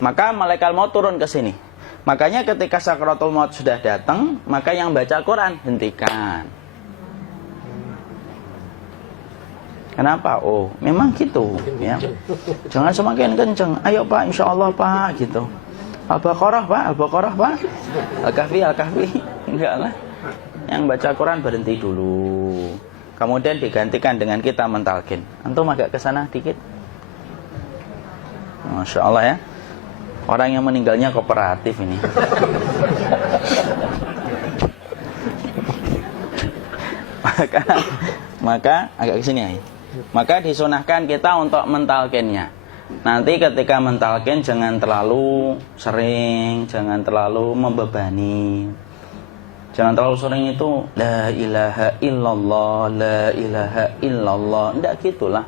maka malaikat maut turun ke sini. Makanya ketika sakaratul maut sudah datang, maka yang baca Quran hentikan. Kenapa? Oh, memang gitu ya. Jangan semakin kenceng. Ayo Pak, insya Allah Pak, gitu. Al-Baqarah Pak, Al-Baqarah Pak. Al-Kahfi, Al-Kahfi. Enggak lah. Yang baca Quran berhenti dulu. Kemudian digantikan dengan kita mentalkin. Antum agak ke sana dikit. Masya Allah ya. Orang yang meninggalnya kooperatif ini. maka agak ke sini ya. Maka disunahkan kita untuk mentalkinnya. Nanti ketika mentalkin jangan terlalu sering, jangan terlalu membebani. Jangan terlalu sering itu la ilaha illallah, la ilaha illallah. Enggak gitulah.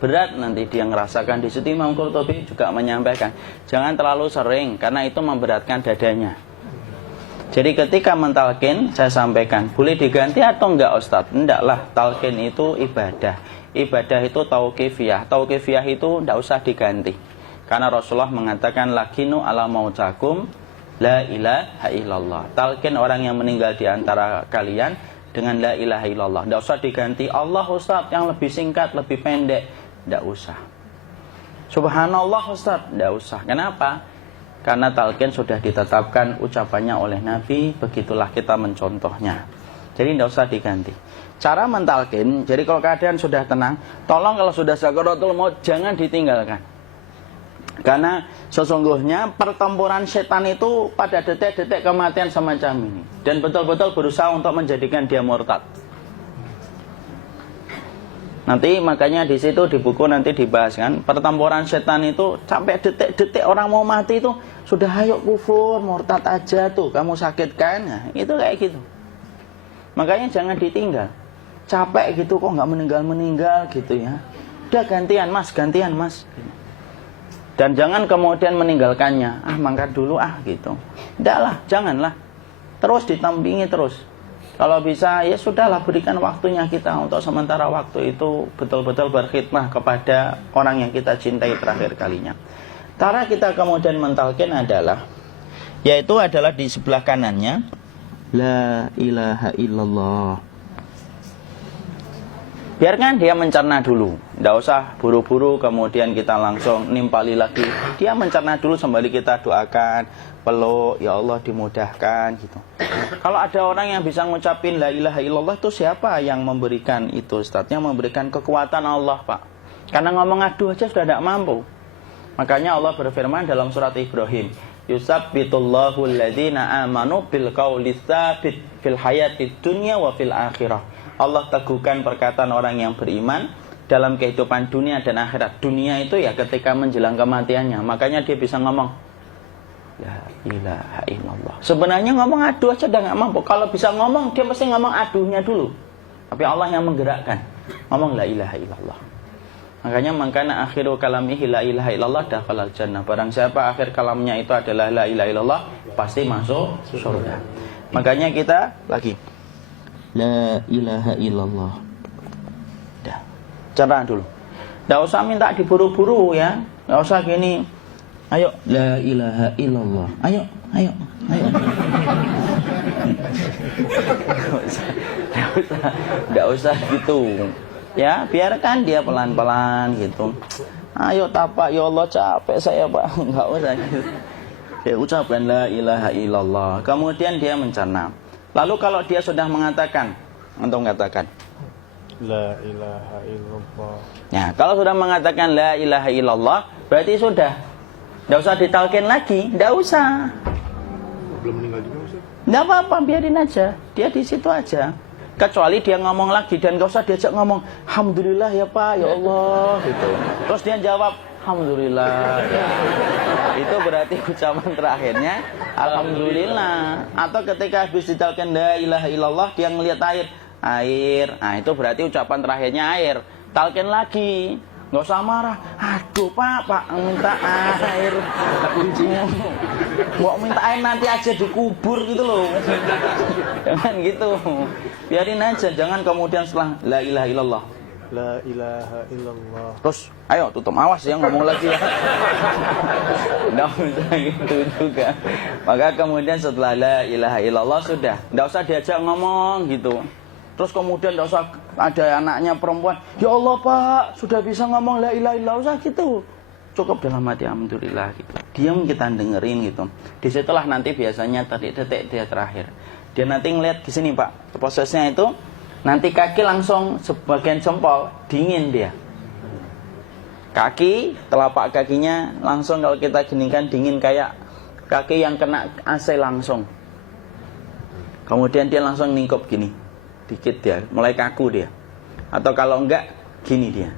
Berat nanti dia ngerasakan. Di situ Imam Qurtubi juga menyampaikan, jangan terlalu sering karena itu memberatkan dadanya. Jadi ketika mentalkin, saya sampaikan, boleh diganti atau enggak Ustadz? Enggak lah, talkin itu ibadah. Ibadah itu tauqifiyah. Tauqifiyah itu enggak usah diganti. Karena Rasulullah mengatakan, lakinu ala mautakum la ilaha illallah. Talkin orang yang meninggal di antara kalian dengan la ilaha illallah. Enggak usah diganti Allah Ustadz yang lebih singkat, lebih pendek. Enggak usah. Subhanallah Ustadz, enggak usah. Kenapa? Karena talqin sudah ditetapkan ucapannya oleh Nabi, begitulah kita mencontohnya. Jadi tidak usah diganti. Cara mentalqin, jadi kalau keadaan sudah tenang, tolong kalau sudah sakaratul maut jangan ditinggalkan. Karena sesungguhnya pertempuran setan itu pada detik-detik kematian semacam ini. Dan betul-betul berusaha untuk menjadikan dia murtad. Nanti makanya di situ di buku nanti dibahas kan, pertempuran setan itu sampai detik-detik orang mau mati itu sudah ayo kufur, murtad aja tuh, kamu sakit kan? Nah, itu kayak gitu. Makanya jangan ditinggal. Capek gitu kok nggak meninggal gitu ya. Udah gantian mas. Dan jangan kemudian meninggalkannya. Mangkat dulu gitu. Tidaklah, janganlah. Terus ditampingi terus. Kalau bisa ya sudahlah, berikan waktunya kita untuk sementara waktu itu betul-betul berkhidmah kepada orang yang kita cintai terakhir kalinya. Cara kita kemudian mentalkin adalah, yaitu adalah di sebelah kanannya la ilaha illallah. Biarkan dia mencerna dulu, tidak usah buru-buru kemudian kita langsung nimpali lagi. Dia mencerna dulu sembari kita doakan, peluk, ya Allah dimudahkan gitu. Kalau ada orang yang bisa ngucapin la ilaha illallah, itu siapa yang memberikan itu Ustaz? Yang memberikan kekuatan Allah Pak. Karena ngomong aduh aja sudah tidak mampu. Makanya Allah berfirman dalam surat Ibrahim, yusabbitullahu alladhina amanu bil qawli tsabit fil hayatid dunya wa fil akhirah. Allah teguhkan perkataan orang yang beriman dalam kehidupan dunia dan akhirat. Dunia itu ya ketika menjelang kematiannya. Makanya dia bisa ngomong la ilaha illallah. Sebenarnya ngomong aduh aja udah gak mampu. Kalau bisa ngomong, dia mesti ngomong aduhnya dulu. Tapi Allah yang menggerakkan. Ngomong la ilaha illallah. Makanya makana akhiru kalamihi la ilaha illallah dakhalal jannah. Barang siapa akhir kalamnya itu adalah la ilaha illallah, pasti masuk surga. Makanya kita lagi la ilaha illallah. Dah. Cara dulu. Enggak usah minta diburu-buru ya. Enggak usah gini. Ayo la ilaha illallah. Ayo. Enggak usah gitu. Ya, biarkan dia pelan-pelan gitu. Ayo tapak, ya Allah capek saya Pak. Enggak usah gitu. Ya, ucapkan la ilaha illallah. Kemudian dia mencerna. Lalu kalau dia sudah mengatakan, untuk mengatakan la ilaha illallah. Ya, kalau sudah mengatakan la ilaha illallah, berarti sudah. Enggak usah ditalkin lagi, enggak usah. Belum meninggal juga Ustaz? Enggak apa-apa, biarin aja. Dia di situ aja. Kecuali dia ngomong lagi dan enggak usah diajak ngomong, alhamdulillah ya Pak, ya Allah gitu. Terus dia jawab, alhamdulillah. Itu berarti ucapan terakhirnya alhamdulillah. Atau ketika habis ditalkin la ilaha illallah, dia ngelihat air. Nah, itu berarti ucapan terakhirnya air. Talkin lagi. Nggak usah marah. Aduh Pak minta air. Kuncinya. Mau minta air nanti aja dikubur gitu loh. Jangan gitu. Biarin aja. Jangan kemudian setelah la ilaha illallah. La ilaha illallah. Terus, ayo tutup, awas ya ngomong lagi ya. Nggak usah gitu juga. Maka kemudian setelah la ilaha illallah sudah, nggak usah diajak ngomong gitu. Terus kemudian nggak usah ada anaknya perempuan, ya Allah Pak, sudah bisa ngomong la ilaha illallah, usah gitu. Cukup dalam hati alhamdulillah gitu. Diam kita dengerin gitu. Disitulah nanti biasanya tadi detik dia terakhir. Dia nanti ngeliat di sini Pak, prosesnya itu. Nanti kaki langsung sebagian jempol dingin dia. Kaki, telapak kakinya langsung kalau kita geningkan dingin kayak kaki yang kena AC langsung. Kemudian dia langsung ningkup gini, dikit dia, mulai kaku dia. Atau kalau enggak, gini dia.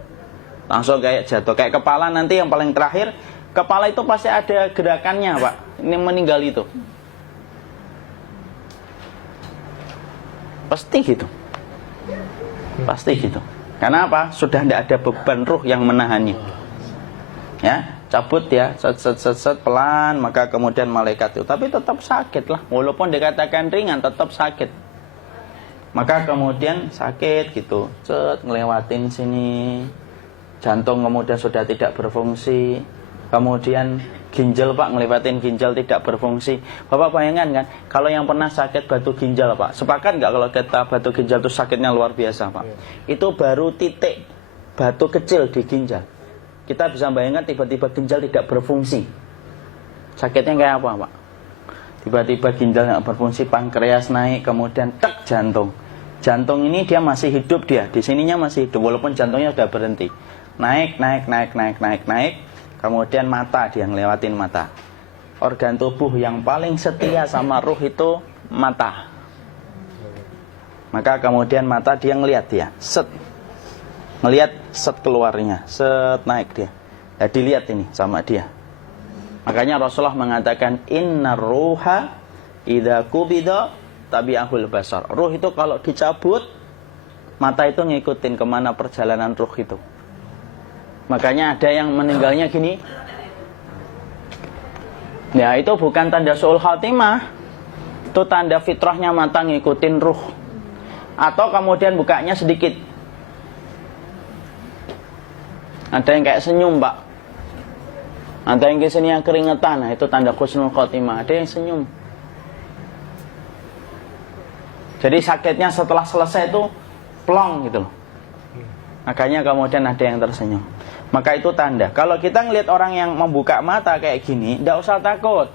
Langsung kayak jatuh, kayak kepala nanti yang paling terakhir. Kepala itu pasti ada gerakannya Pak, ini meninggal itu. Pasti gitu. Pasti gitu. Karena apa? Sudah tidak ada beban ruh yang menahannya. Ya, cabut ya, set pelan, maka kemudian malaikat itu. Tapi tetap sakit lah. Walaupun dikatakan ringan, tetap sakit. Maka kemudian sakit gitu. Set ngelewatin sini. Jantung kemudian sudah tidak berfungsi. Kemudian ginjal Pak, ngelewatin ginjal tidak berfungsi. Bapak bayangkan kan, kalau yang pernah sakit batu ginjal Pak, sepakat nggak kalau kita batu ginjal itu sakitnya luar biasa Pak? Itu baru titik batu kecil di ginjal. Kita bisa bayangkan tiba-tiba ginjal tidak berfungsi. Sakitnya kayak apa Pak? Tiba-tiba ginjal nggak berfungsi, pankreas naik, kemudian tek jantung. Jantung ini dia masih hidup dia, di sininya masih hidup walaupun jantungnya sudah berhenti. Naik. Kemudian mata, dia ngelewatin mata. Organ tubuh yang paling setia sama ruh itu mata. Maka kemudian mata dia ngelihat dia, set. Ngelihat set keluarnya, set naik dia. Ya dilihat ini sama dia. Makanya Rasulullah mengatakan innar ruha idza qubida tabi'ahul basar. Ruh itu kalau dicabut, mata itu ngikutin kemana perjalanan ruh itu. Makanya ada yang meninggalnya gini. Ya itu bukan tanda su'ul khatimah. Itu tanda fitrahnya mata ngikutin ruh. Atau kemudian bukanya sedikit. Ada yang kayak senyum Pak. Ada yang kesini yang keringetan. Nah, itu tanda husnul khatimah. Ada yang senyum. Jadi sakitnya setelah selesai itu plong gitu loh. Makanya kemudian ada yang tersenyum. Maka itu tanda. Kalau kita ngelihat orang yang membuka mata kayak gini, tidak usah takut.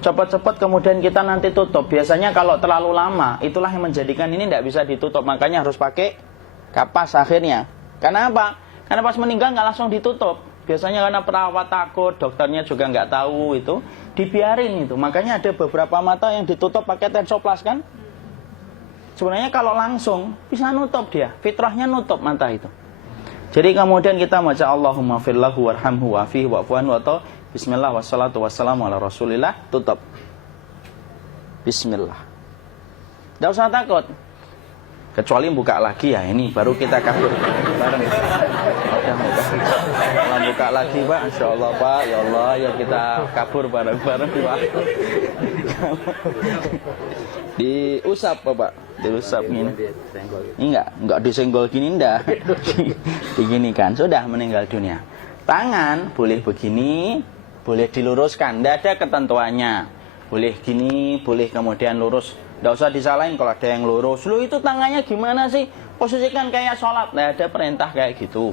Cepat-cepat kemudian kita nanti tutup. Biasanya kalau terlalu lama, itulah yang menjadikan ini tidak bisa ditutup. Makanya harus pakai kapas akhirnya. Karena apa? Karena pas meninggal nggak langsung ditutup. Biasanya karena perawat takut, dokternya juga nggak tahu itu, dibiarin itu. Makanya ada beberapa mata yang ditutup pakai tensoplas kan? Sebenarnya kalau langsung bisa nutup dia, fitrahnya nutup mata itu. Jadi kemudian kita baca Allahumma firlahu warhamhu wa'afihi wa'fuanhu atau bismillah wassalatu wassalamu ala rasulillah, tutup. Bismillah. Tidak usah takut. Kecuali buka lagi ya, ini baru kita kabur bareng. Kalau buka lagi Pak, Insya Allah Pak, ya Allah ya kita kabur bareng-bareng Pak. Diusap Pak, diusap gini. Enggak disenggol gini enggak. Diginikan, sudah meninggal dunia. Tangan boleh begini, boleh diluruskan, enggak ada ketentuannya. Boleh gini, boleh kemudian lurus. Nggak usah disalahin kalau ada yang lurus. Lu itu tangannya gimana sih? Posisikan kayak sholat. Nah, ada perintah kayak gitu.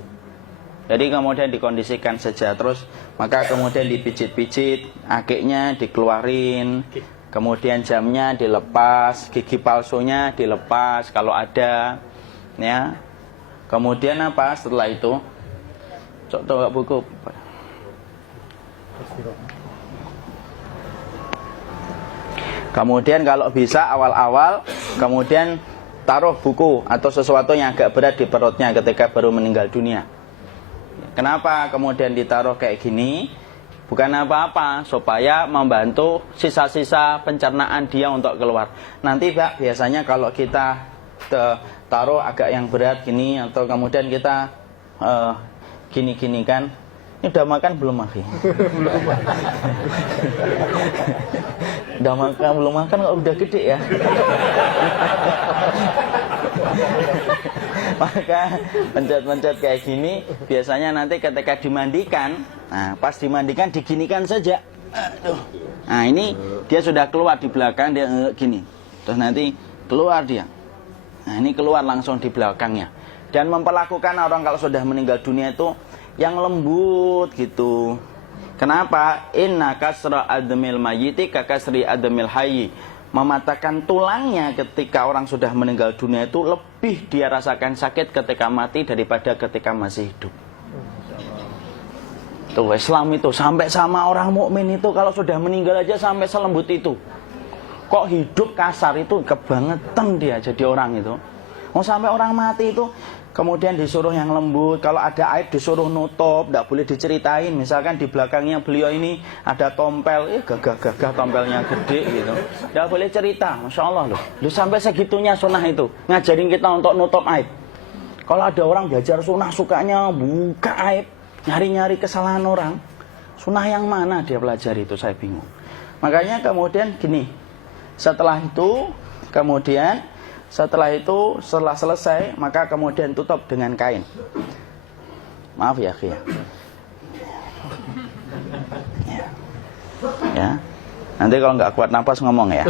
Jadi kemudian dikondisikan saja. Terus maka kemudian dipijit-pijit, akiknya dikeluarin, kemudian jamnya dilepas, gigi palsunya dilepas kalau ada, ya. Kemudian apa? Setelah itu, coba buku. Kemudian kalau bisa awal-awal, kemudian taruh buku atau sesuatu yang agak berat di perutnya ketika baru meninggal dunia. Kenapa kemudian ditaruh kayak gini? Bukan apa-apa, supaya membantu sisa-sisa pencernaan dia untuk keluar. Nanti Pak, biasanya kalau kita taruh agak yang berat gini, atau kemudian kita gini-gini kan, ini udah makan belum Akhi? Udah makan belum makan kok udah gede ya? Maka pencet-pencet kayak gini biasanya nanti ketika dimandikan, nah pas dimandikan diginikan saja. Aduh. Nah ini dia sudah keluar di belakang, dia gini. Terus nanti keluar dia. Nah ini keluar langsung di belakangnya. Dan memperlakukan orang kalau sudah meninggal dunia itu yang lembut gitu. Kenapa? Inna kasra admil mayyiti kakasri admil hayyi. Mematahkan tulangnya ketika orang sudah meninggal dunia itu lebih dia rasakan sakit ketika mati daripada ketika masih hidup. Tuh Islam itu sampai sama orang mukmin itu kalau sudah meninggal aja sampai selembut itu. Kok hidup kasar itu kebangetan dia jadi orang itu. Oh sampai orang mati itu kemudian disuruh yang lembut, kalau ada aib disuruh nutup, tidak boleh diceritain. Misalkan di belakangnya beliau ini ada tompel, gagah-gagah tompelnya gede gitu. Tidak boleh cerita, Masya Allah loh. Sampai segitunya sunnah itu, ngajarin kita untuk nutup aib. Kalau ada orang belajar sunnah sukanya buka aib, nyari-nyari kesalahan orang. Sunnah yang mana dia pelajari itu, saya bingung. Makanya kemudian gini, setelah selesai, maka kemudian tutup dengan kain. Maaf ya, Khi. Ya. Nanti kalau nggak kuat napas ngomong ya.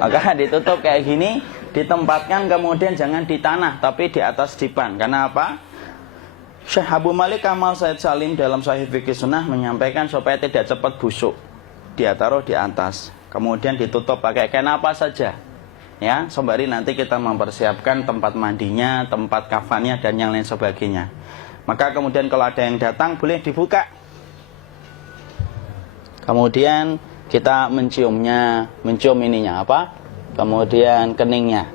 Maka ditutup kayak gini, ditempatkan kemudian jangan di tanah, tapi di atas dipan. Karena apa? Syekh Abu Malik Kamal Said Salim dalam Sahih Fikih Sunnah menyampaikan supaya tidak cepat busuk. Dia taruh di atas. Kemudian ditutup pakai kain apa saja, ya, sembari nanti kita mempersiapkan tempat mandinya, tempat kafannya dan yang lain sebagainya. Maka kemudian kalau ada yang datang boleh dibuka. Kemudian kita mencium ininya apa? Kemudian keningnya.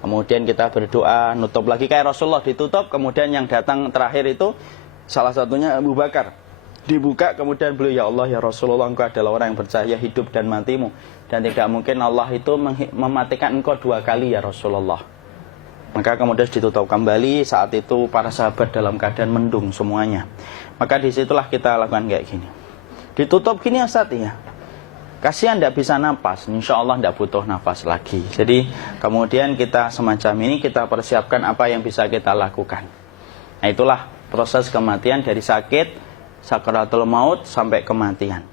Kemudian kita berdoa, nutup lagi kayak Rasulullah ditutup. Kemudian yang datang terakhir itu salah satunya Abu Bakar. Dibuka kemudian beliau, ya Allah ya Rasulullah, engkau adalah orang yang percaya hidup dan matimu, dan tidak mungkin Allah itu mematikan engkau 2 kali ya Rasulullah. Maka kemudian ditutup kembali. Saat itu para sahabat dalam keadaan mendung semuanya. Maka disitulah kita lakukan kayak gini. Ditutup gini Ustaz ya. Kasihan tidak bisa napas, insya Allah tidak butuh nafas lagi. Jadi kemudian kita semacam ini kita persiapkan apa yang bisa kita lakukan. Nah itulah proses kematian dari sakit sakaratul maut sampai kematian.